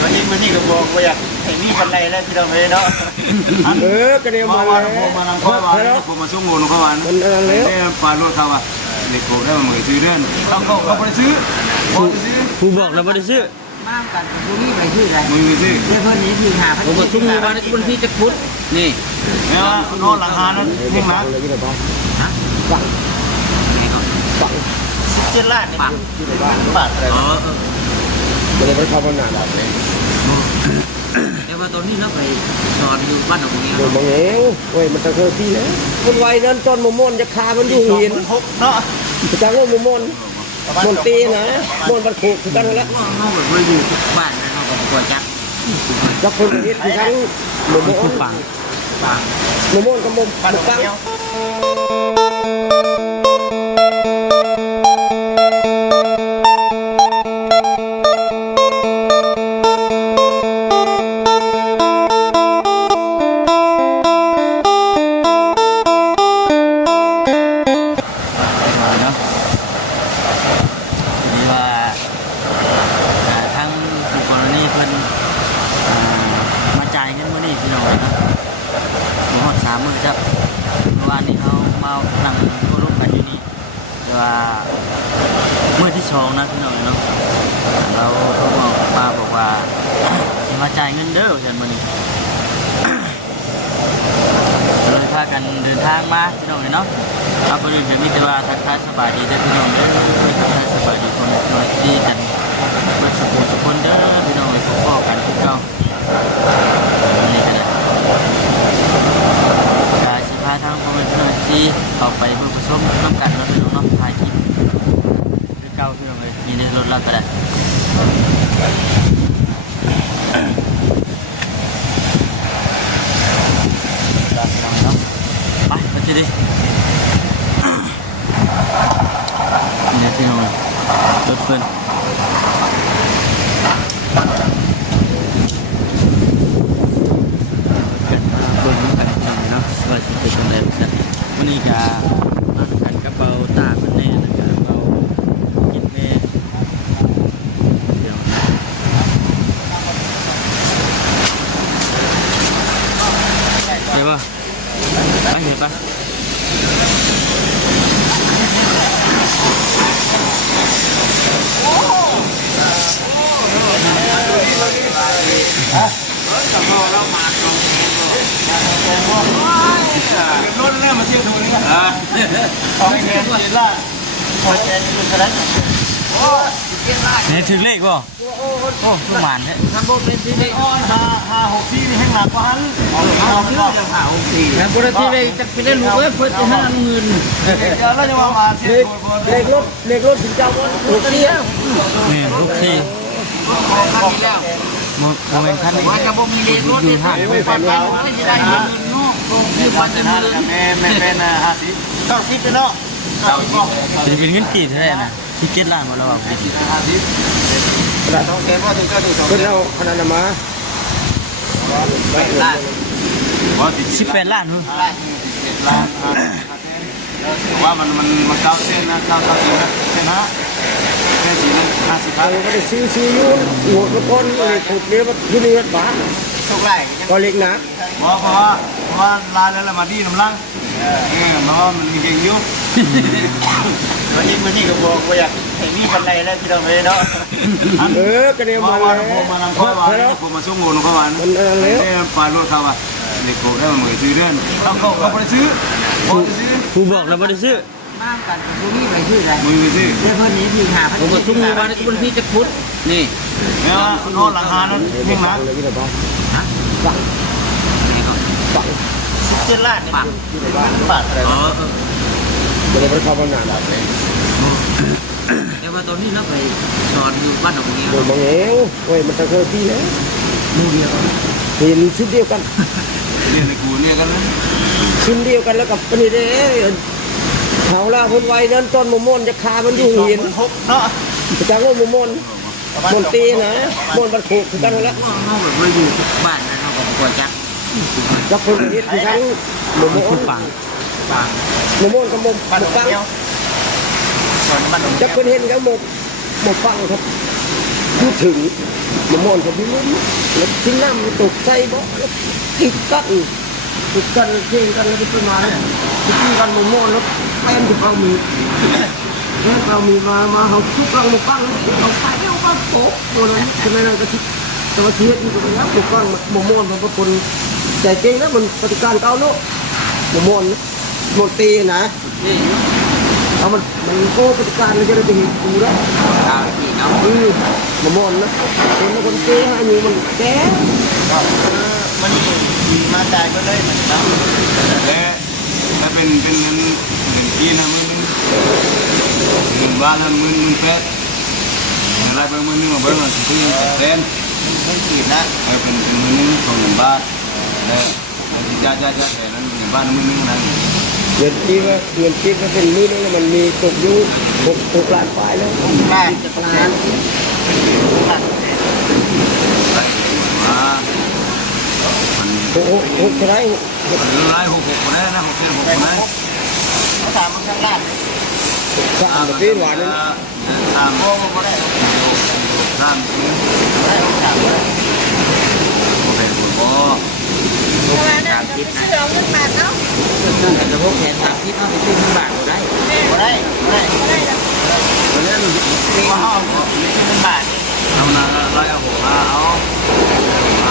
วันนี้ก็บอกว่าอยากให้มีคนไรแล้วพี่น้องเลยเนาะก็เดี๋ยวมามานั่งคอยว่าผมมาส่งโง่ลงเขาวันนี่ปลาโลดเขาว่าเด็กโกได้มาเหมือนซื้อเดือนเขาไปซื้อผู้บอกแล้วไม่ได้ซื้อมากันผู้นี้ไปซื้ออะไรมือซื้อเดี๋ยวเพิ่นนี้ที่หาผมมาชุ่มวันนี้คุณพี่จะพุทธนี่เนี่ยนอนหลังคานั้นเพ่งนะ17 ล้านนี่บาทอะไรไม่ได้ไปเข้าบ้านหนาแบบนี้แต่ว่าตอนนี้เราไปสอนอยู่บ้านของนี้โดนมองเองเว้ยมันจะเคยพี่นะมันไวนั้นต้นมะม่วงจะคามันอยู่หินเนาะจะงมะม่วงมนตีนะมนบรรทุกกันแล้วเขาแบบว่าอยู่บ้านนะเขาก็กลัวจักจักคนนี้ที่ทั้งมะม่วงปังมะม่วงกับมะปังเมื่อที่2นะพี่น้องเนาะเราโทรมาบอกว่าสิมาจ่ายเงินเด้อเช่นมื้อนี้เลยพากันเดินทางมาพี่น้องเนาะครับวันนี้จะมีแต่ว่าทักทายสบายดีเด้อพี่น้องเด้อทักทายสบายดีคนน้อยที่กันเปิดสุขคนเด้อพี่น้องพบกันทุกเก่านี่ก็ได้การสิพาทางพ่อแม่พี่น้องที่ออกไปเพื่อประชมร่วมกันเนาะพี่น้องเนาะถ่ายคลิปเก่าพี่น้องเลยมีในรถเราก็ได้ไปทีดินี่พี่น้องรถเพิ่นบนกันพี่น้องเนาะว่าสิเป็นจังได๋ซั่นมื้อนี้ก็มากันกระเป๋าตาเพิ่นแน่นะครับกระเป๋ากินแม่เดี๋ยวเดี๋ยวไปเห็นปะรถเนี่ยมาเที่ยวดูนี่กันของแกน17 ล้านของแกนอยู่เท่าไหร่นี่ถึงเลขบ่โอ้คือหมานแท้ทำบ่เป็นสิได้564นี่แห่งหนักกว่าหันเอาเรื่องจัง564แล้วบ่ได้สิได้จักสิได้รู้เอ้ยเพิ่นจะหาเงินแล้วจะมาเที่ยวเลขรถถึงเจ้าบ่ลูกที่นี่ลูกที่โมเมนต์ท่านว่าจะบ่มีเลขรถที่ท่านไปไปไม่ได้เงินเนาะคือวันจะมื้อแม่50 90เนาะเป็นเงินกี่เท่าไหร่นะที่7 ล้านบ่แล้วว่า50ต้องแกนว่าถึง92เพิ่นเอาขนาดนั้นมาล้าน18 ล้านนู่น17 ล้านว่ามัน9เส้นนะ9เส้นนะเส้นแค่สีนั้น50 บาทก็ได้ซื้ออยู่หัวกระพนเลยขุดเรียกว่าอยู่ในวัดบ้านทุกไร่ก็เล็กนะเพราะว่าลายแล้วมาดีน้ำลังเพราะว่ามันเก่งยุ่งวันนี้ก็บอกว่าอยากให้มีคนไรแล้วพี่น้องเลยเนาะก็เดี๋ยวมาผมมานั่งคอยว่าผมมาส่งโง่ลงเขาวันนี่ปลาโลดเขาว่าเด็กโกได้มาเหมือนซื้อเดือนเขาไปซื้อผู้บอกแล้วไม่ได้ซื้อมากันผู้นี้ไปซื้ออะไรมือซื้อเดี๋ยวเพิ่นนี้ที่หาผมมาชุ่มวันนี้คุณพี่จะพุทธนี่เนี่ยนอนหลังคานั้นเพ่งนะ17 ล้านนี่บาทอะไรไม่ได้ไปเข้าบ้านหนาแบบนี้แต่ว่าตอนนี้เราไปสอนอยู่บ้านของนี้โดนมองเองเว้ยมันจะเคยพี่นะมูเดียวเห็นชุดเดียวกันเรียนในกูเนี่ยกันเลยชุดเดียวกันแล้วกับนี่เด้เขาล่าคนไวนั้นต้นมะม่วงจะคามันอยู่หินเนาะจะงมะม่วงมนตีนะมนบรรทุกกันแล้วเขาแบบว่าอยู่บ้านนะเขาก็กลัวจักจักคนนี้ที่ทั้งมะม่วงปังมะม่วงกับมะปังจักคนเห็นกับมะปังครับ พูดถึงมะม่วงกับพี่ลุ้มแล้วทิ้งน้ำตกใส่บ่แล้วติดกันเพ่งกันแล้วไปมาแล้วทิ้งกันมะม่วงแล้วแป้นที่เรามีแล้วเรามีมาเขาทุกครั้งมาปั้งเราไปแล้วก็โป๊ะตัวนั้นใช่ไหมเราก็ทิ้งแต่ว่าเสียที่ตรงนี้ทุกครั้งมะม่วงมันเป็นคนใจเก่งนะมันปฏิการเก่าเนาะมะม่วงมนตีนะเอามันโก้ปฏิการมันจะได้ไปเห็นกูแล้วมะม่วงนะเป็นคนตีให้มีมันแก่มันมาจ่ายก็เลยเหมือนกัน และเป็นเงินกี่นะมึงบ้านนั้นมึงแป๊ดอะไรเบอร์มึงมาเบอร์มันที่เต้น มันขีดนะ เป็นมึงของบ้านแล้วที่จ้าแต่นั้นบ้านมึงนั่น เงินจีบก็เป็นมือนี่มันมีตกอยู่6 ล้านปลายแล้ว แม่ ล้าน หกเท่าไร 6คนได้นะ6คนได้ เขาถามมันข้างล่าง 3ปีหวานนึง โอ้โหได้ ได้ถามว่า 3ทิศนะแต่พวกแขน3ทิศเอาไปซื้อ1 บาทได้ ได้ว่าห้องเป็นบาท เอาหน้าไล่เอาหัวเอ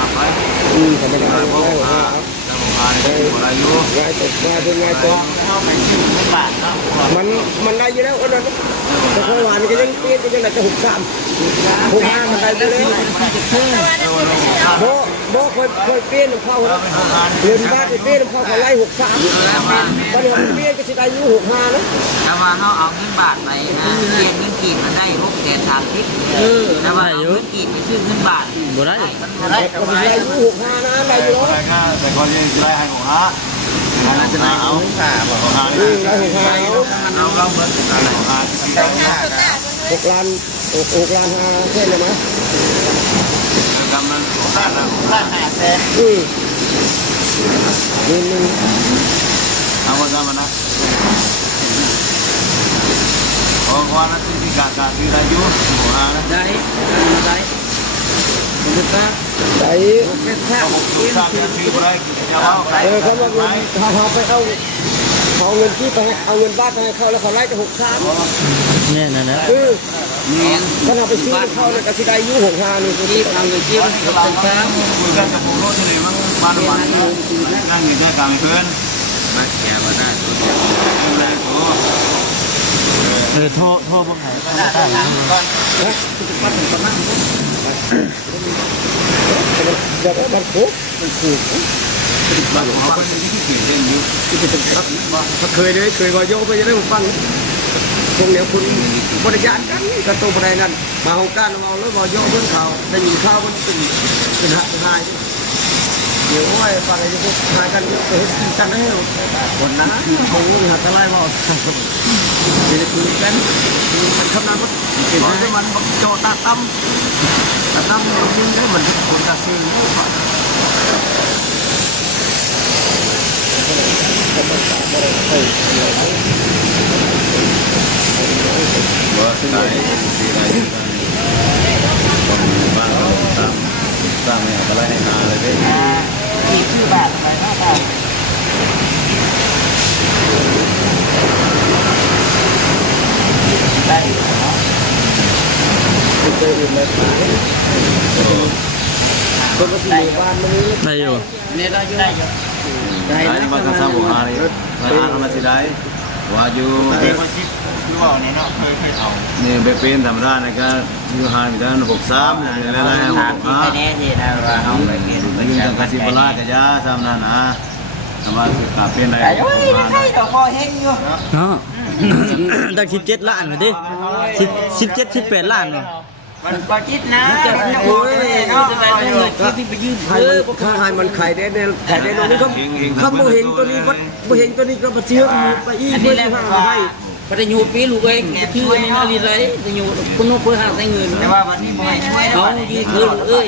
าไป ทำไมได้ ไล่พวก ได้ จะมาได้อะไรอยู่ ง่ายตกง่ายเป็นง่ายตก ห้องเป็นเป็นบาทเนาะ มันได้อยู่แล้วอันนั้นแต่ของหวานก็ยังเตี้ยก็ยังได้จะ63 65มันได้อยู่แล้วบ่ค่อยเปลี่ยนเข้าเงินบาทเปลี่ยนเข้าเขาไล่63ตอนนี้มันเปลี่ยนก็สิได้อยู่65นะ แต่ว่าเขาเอาเงินบาทไปนะเรียนเงินกีบมันได้630แต่ว่าเอาเงินกีบไปซื้อเงินบาท บ่ได้ ได้ ก็สิได้อยู่65นะได้อยู่ อะไรก็แต่คนยังไล่ให้หัวจะได้เอา ค่าบอก หัว ได้65เอาเบิร์ดอะไรหัว ได้ค่า 6 ล้าน6 ล้าน5แค่นั้นมั้ย กำลัง ค่า5 แสน นึง เอาวันกันนะโอ้วันนั้นที่กาที่ได้อยู่หัวนะ ได้ผมจะ ได้ แค่แค่ ทราบชื่ออะไรจะเอาใคร เขาบอกว่าเขาไปเอาเงินที่ไปเอาเงินบ้านไปให้เขาแล้วเขาไล่จะ63 เนี่ยนั่นนะ ถ้าเราไปซื้อเขาเนี่ยก็สิได้อยู่65นี่ กีบเอาเงินกีบเป็น3 คุยกันกับผมโลดเลยมั้งบ้านบ้านนั่งอยู่ได้กลางเพื่อนมาแก่มาได้ตัวเดียวเลยตัว โทษบ่ไหน ก่อน เดี๋ยวมันคุก บ้านของเขาเป็นที่ขี่เล่นอยู่ ถ้าเคยว่าโยไปจะได้ผมฟังพวกเนี้ยคุณบริยานกันกระตุ้นอะไรนั่นมาของการเอาแล้วว่าโยเพื่อนเขาได้ยินข้าวมันเป็นหายเดี๋ยวไอ้ฟังไอ้พวกหายกันไปเห็นกันได้วันนั้นคงมีหัดอะไรว่าเดี๋ยวคุยกันมันคำนั้นมันโจตาตั้มมันยิ่งได้เหมือนคนตาซื่อว่าที่ไหนที่ไหนบ้านเราสร้างเนี่ยอะไรให้นาเลยพี่ มีชื่อบาทอะไรนะบาทได้ เจออื่นเลยคนก็สี่บ้านมันนี้ ได้อยู่ เนี่ยได้อยู่ ได้เยอะ ได้ ไอ้มาทำสร้างบุคคลมามาที่ไหนว่าอยู่ เคยมาคิดรู้ว่าเนี่ยเนาะเคยเอา นี่ไปเป็นธรรมดานะก็อยู่ห่างกัน63อะไรอะไร ถามที่แน่ๆที่นะว่าเอาไปเรียน ยืนกันกสิบลากะยาซ้ำนั่นนะทำมาสึกกาเป็นอะไร แต่ยังไม่ได้ดอกคอเฮงอยู่ เนาะได้17 ล้านเลยดิ17 18 ล้านเนาะ มันก็คิดนะ จะ มัน โอ้ จะ ย บอก จะ เลย ได้ เนาะ เงินที่ไปยืม ถ้าให้มันไข่ได้เนี่ยไข่ได้ตรงนี้ก็ถ้าโมเห็นตัวนี้บ่เห็นตัวนี้ก็มาเชื่อไปอีก อัน เพื่ นี้ อ แหละ ที่ให้ ว่าประโยชน์ปีลูกเองชื่อนี่นาลีไรประโยชน์คนนู้นเพื่อหาได้เงิน แต่ว่าวันนี้ไม่ช่วย เขายืมเงินเอ้ย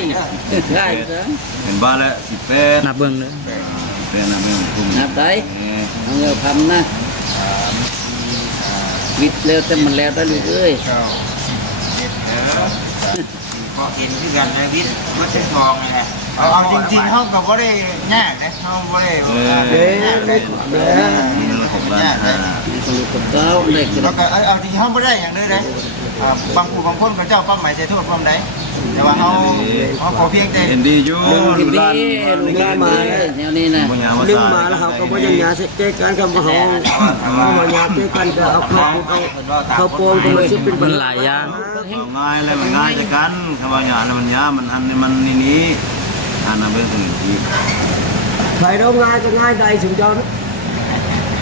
ได้ซะ เป็นบ้านแล้ว18 นับเบิ่งเด้อ เป็นนะแม่คุ้ม นับได้เอาเงินทำนะวิทย์แล้วแต่มันแล้วได้ลูกเอ้ย 9 10 ก็เห็นที่กันในวิทย์วัดเส้นทองนี่แหละ เอาจริงๆเขาก็บ่ได้ยากนะเขาบ่ได้ เด้เด็กแม่ ยากเลย กับเจ้าเด็ก แล้วก็เอาจริงๆเขาบ่ได้อย่างเลยนะบางผู้บางคนเขาเจ้าความหมายใส่โทษความใดแต่ว่าเขาขอเพียงแต่ เห็นดีอยู่ ลุง ร้าน ลานมาเลยแนวนี้นะดึงมาแล้วเขาก็บ่ยังยาเสพติดกันกับเขามายาเสพกันจะเอาเขาโปงตัวชิเป็น มันหลายอย่าง เอาง่ายแล้วมันง่ายจะกันคำว่าหยาแล้วมันยามันอันนี้มันนี่อันนั้นเป็นสิ่งที่ ใครเราง่ายก็ง่ายได้ถึงเจ้านะ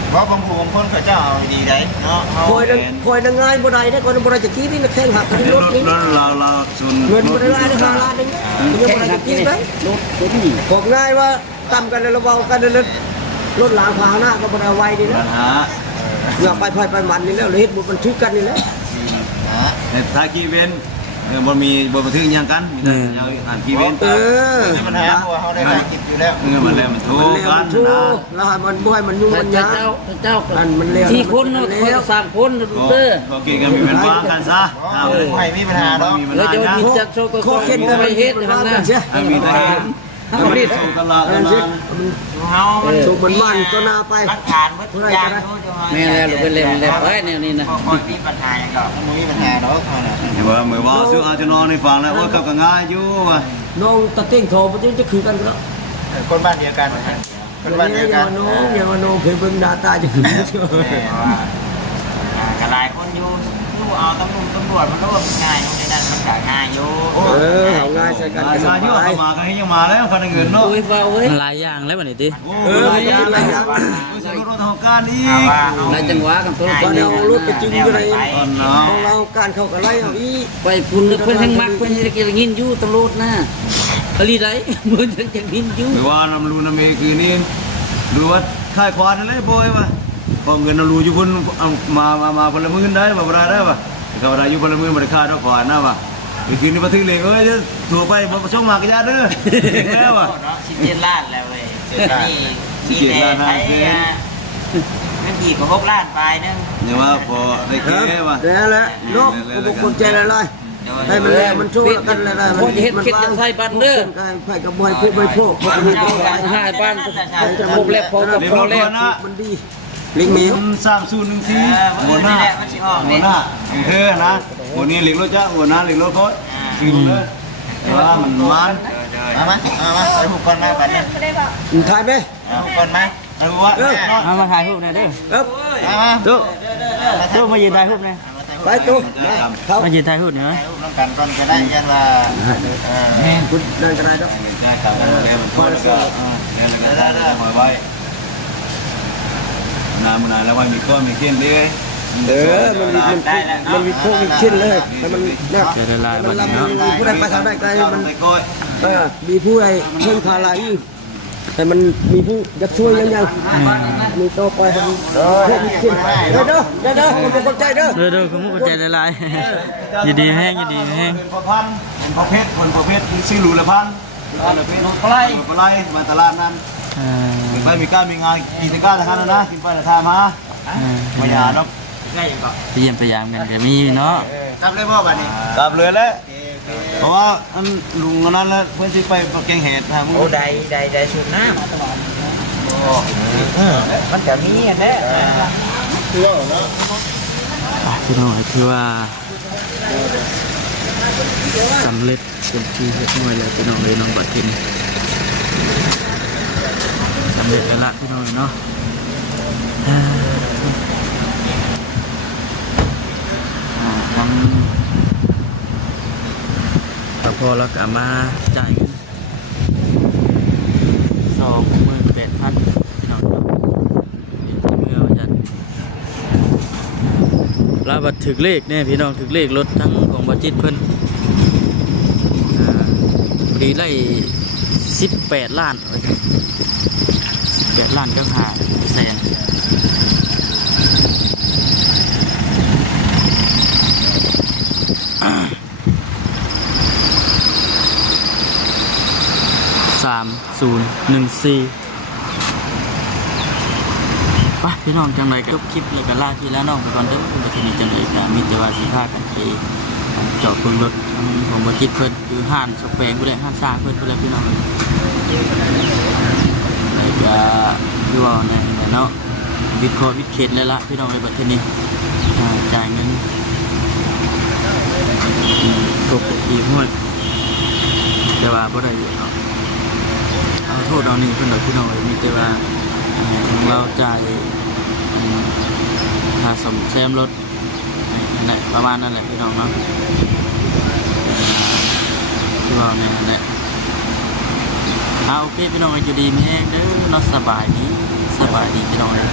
เพราะบางผู้บางคนเขาเจ้าเอาดีได้เนาะเขา คอยง่ายบ่ได้ได้คนบ่ได้จะกี้นี่นะแข่งหักกันรถนี่ เราส่วน เงินบ่ได้ได้5ล้านนึงยังบ่ได้จะกี้ได้รถบอกง่ายว่าต่ำกันแล้วเบากันแล้วรถหลางพาหน้าก็บ่ได้ไวดี ปั นะ ญหา อย่าไปไปมันนี่แล้วเฮ็ดบ่มันทึกกันนี่แหละ ในทากีเวนบ่มีบ่บันทึกยังกันมีแต่ยังอ่านกีเวน มีปัญหาเพราะว่าเขาได้ถ่ายคลิปอยู่แล้ว มันแล้วมันโทรกัน ทู นะ แล้วมันบ่ให้มันยุ่งมันยาก เจ้า อันมันเร็ว สี่คนเนาะคนสามคนเด้อ ก็กินกันมีเป็นฟ้ากันซะ ไม่มีปัญหาหรอก มีปัญ แล้ว หา จะ นะ มีจัดโชว์ก็ ข้อเข็นกัน ไปเฮ็ดทางนั้น มีแต่เห็นมันนี่ส่งตลาด อัน นะ สิ เฮา ถูกมันมันก็น่าไป หลักฐานวัตถุยางแม่แล้วลูกเป็นเล่มไว้แนวนี้นะคนมีปัญหาอย่างก็ ไม่มีปัญหาหรอกเขาน่ะ เห็นว่าเหมือนว่าซื้ออาจจะนอนในฝั่งแล้วว่ากับง่ายอยู่ว่ะ น้องตะเต้งโทมันจะคือกันแล้ว คนบ้านเดียวกันคนบ้านเดียวกัน น้องอย่ามาน้องเคยเบิ่งหน้าตาจะคือ กหลายคนอยู่เอาตำรวจมันก็ง่ายตรงนี้นั่นมันก็ง่ายอยู่ เอาง่ายใส่กัน ง่าย ส มาเยอะ บาย มากันให้ยังมาแล้วคนเงินเนาะ อุ้ยฟ้าเว้ย มันหลายอย่างแล้วบัดนี้ติ หลายอย่างหลายอย่างใช้รถทางการอีก หลายจังหวะกันตัว ก่อนเอารถไปจึงอยู่ใน ก่อนเนาะ ของเราการเข้ากันไล่เอาอี ไปพุ่นเพิ่นทั้งมักเพิ่นจะกินยินอยู่ตำรวจนะอะไรได้มึงจะยินอยู่ หรือว่านำรูนำเมคือนี่ดูว่าค่ายควานอะไรบ่อยว่ะพอเงินนำรูอยู่พุ่นมาพลเมืองได้บ่ได้ป่ะก็ได้อยู่พลเมืองบ่ได้ค่าดอกควานนะว่ะคืนนี้มาถึงเลยเอ้ยถั่วไปบ่ช่องมากระยาเด้อแล้วว่ะ เนาะ17ล้านแล้วเว้ยนี่มีแต่ไอ้เงินกี่ก็6ล้านไปนึง อย่าว่าพอได้เก๋ว่ะ แล้วแหละนกกูกดใจอะไรให้มันแรงมันสู้กันอะไรมัน เฮ็ดคิดจะใส่บันเด้อ ไผ่กับบ่อยพวกบ่อยพวกมัน เจ้าหาบ้านพวกแล้วพอกับ เรียบ พอ ร้อย แล้ว นะ มันดีลิงเหมียว 3014หัวหน้าหัวหน้าเธอนะหัวนี้เหล็กรถจ้าหัวหน้าเหล็กรถเขากินเลยว่ามันมัน มาไปหุบก่อนมาบัดนี้ ถ่ายไป หุบก่อนมา เอาว่า มาถ่ายรูปหน่อยเด้อ เอ๊บ มา ตู้มายืนถ่ายรูปหน่อย ไปตู้เขา มายืนถ่ายรูปหน่อย ถ่ายรูปน้ำกันก่อนก็ได้ยันว่า คุณนั่นก็ได้ดอก จ่ายตังค์แล้วมันก็ได้หอยไว้นานแล้วไว้มีก้อนมีเขี้ยนด้วย มันมีโค้งมีชิ้นเลยแต่มันน่า เดี๋ยวได้ลาย มั บั น ดนี้ ลำ เนาะ มีผู้ใดไปทางใดไกลมัน ไปก้อย มีผู้ใดเพิ่มขาลายแต่มันมีผู้จะช่วยยังมีต่อไปเพิ่มขึ้นเด้อมันเป็นคนใจเด้อ เด้อคุณมุกใจละลายยินดีแห้งยินดีแห้ง เป็นประพันธ์เป็นประเภทคนประเภทซื้อหลูละพันปลายมาตลาดนั้นไปมีการมีงานกิจการทางนั้นนะกินไปละทามาไม่ยาเนาะ ไปเยี่ยมพยายามกันก็มีเนาะ ทำได้บ่บัดนี้ กลับเลยแล้วเพราะว่าอันลุงนั้นแล้วเพื่อนที่ไปแกงเห็ดทาง โอ้ได้สุดน้ำมันจะมีอันนี้ คือว่าเนาะ พี่น้องคือว่าสำเร็จเป็นที่เรียบร้อยแล้วพี่น้องเลยน้องบัดทินสำเร็จแล้วละพี่น้องเนาะทั้งพอแล้วก็มาจ่ายเงิน28,000พี่น้องเนาะเมื่อวันจันทร์ลาบัดถึกเลขเนี่ยพี่น้องถึกเลขรถทั้งของบัจิตเพิ่นพอดีไล่18 ล้านไว้ครับ18 ล้านก็5แสน3014ไปพี่น้องจังไรก็จบคลิปเลยกันล่าทีแล้วน้องไปก่อนเด้อมาที่นี่จังไรก็มีแต่ว่าสิพากันไปจอดเบิ่งรถ ของบัจิตเพิ่นคือห้านสแปงผู้ใดห้านซาเพิ่นผู้ใดพี่น้องแล้วก็คือว่าเนี่ยเนาะวิดคอวิดเข็ดเลยละพี่น้องในประเทศนี้จ่ายเงินตกทีห้วยแต่ว่าบ่ได้เนาะเอาโทษเอานี่เพิ่นดอกพี่น้องมีแต่ว่าเราจ่ายค่าซ่อมแซมรถนั่นแหละประมาณนั้นแหละพี่น้องเนาะที่ว่าเนี่ยนั่นแหละโอเคพี่น้องอยู่ดีมีแห้งเด้อเนาะสบายดีพี่น้องเลย